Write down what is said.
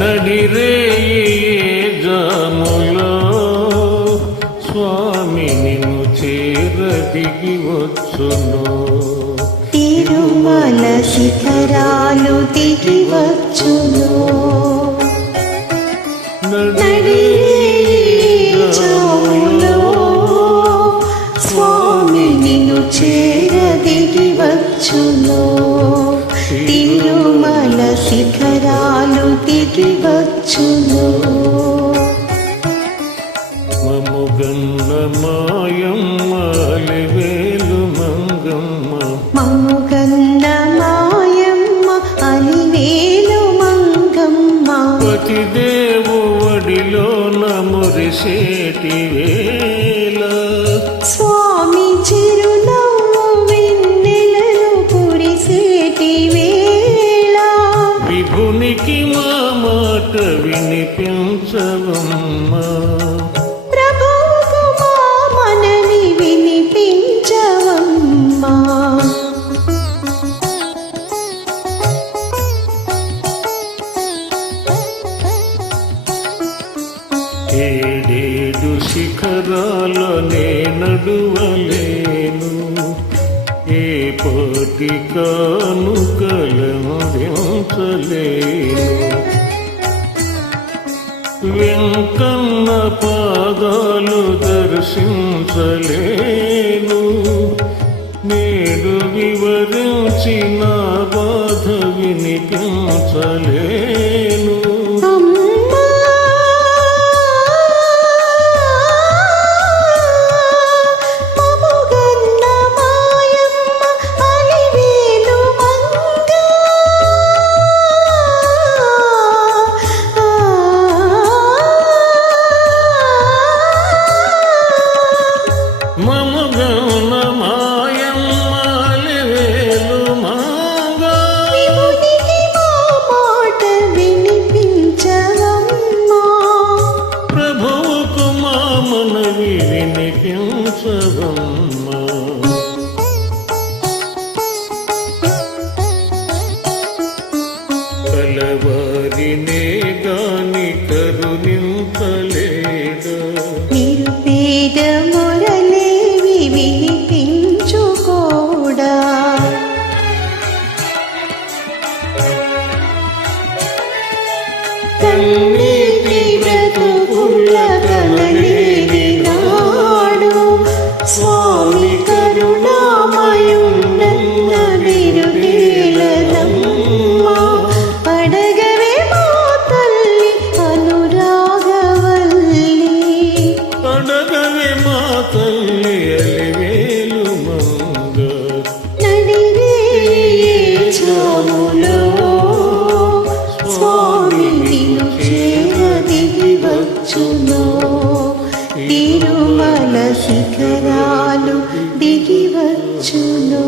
నడిరేయి జాములో స్వామి నిన్ను చేర దిగి వచ్చును. తిరుమల శిఖరాలు దిగి వచ్చును. స్వామి నిన్ను చేర దిగి వచ్చును. తిరుమల శిఖరాలు దిగి వచ్చును. మముగన్న మాయమ్మ అలివేలు మంగమ్మ, మముగన్న మాయమ్మ అలివేలు మంగమ్మ, పతిదేవు వడిలో మురిసేటి వేళ స్వామి చిరునవ్వు వెన్నెలలో కురిసేటి వేళ విభునికి మా మాట వినిపించవమ్మా, ప్రభువుకు మా మనవి వినిపించవమ్మా. ఏడేడు శిఖరాలనే నడువలేను, ఏ పాటి కానుకలందించలేను. వెంకన్న పాదాలు దర్శించలేను, నేడు వివరించిన బాధ వినిపించలేను. మముగన్న మాయమ్మ అలివేలు మంగ, విభునికి మా మాట వినిపించవమ్మా, ప్రభువుకు మా మనవి వినిపించవమ్మా. కలవారినే గాని కరుణింపలేదా, నిరుపేద మొరలేవి వినిపించుకోడా, కన్నీటి బ్రతుకుల కనలేని నాడు స్వామి కరుణామయుండన్న విరుగేలనమ్మా. అడగవే మా తల్లి అనురాగవల్లి, అడగవే మా తల్లి అలివేలు మంగ, నడిరేయి జాములో స్వామి నిన్ను చేర దిగి వచ్చును. తిరుమల శిఖరాలు దిగి వచ్చును.